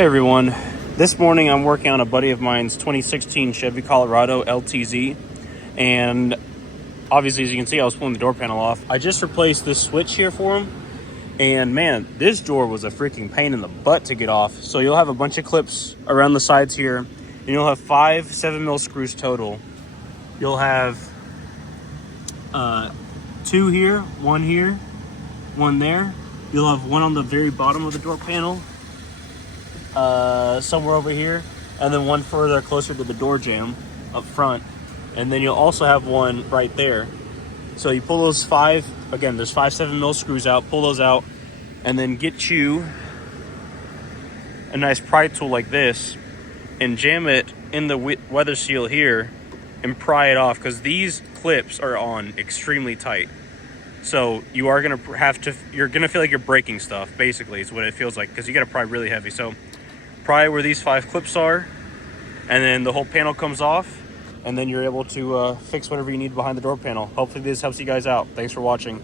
Hey everyone, this morning I'm working on a buddy of mine's 2016 Chevy Colorado LTZ, and obviously as you can see I was pulling the door panel off. I just replaced this switch here for him, and man, this door was a freaking pain in the butt to get off. So you'll have a bunch of clips around the sides here, and you'll have 5 7mm screws total. You'll have 2 here, 1 there. You'll have 1 on the very bottom of the door panel, somewhere over here, and then 1 further closer to the door jamb up front, and then you'll also have 1 right there. So you pull those 5, again there's 5 7mm screws out, pull those out, and then get you a nice pry tool like this and jam it in the weather seal here and pry it off, because these clips are on extremely tight. So you are gonna you're gonna feel like you're breaking stuff, basically is what it feels like, because you gotta pry really heavy. So pry where these 5 clips are, and then the whole panel comes off, and then you're able to fix whatever you need behind the door panel. Hopefully this helps you guys out. Thanks for watching.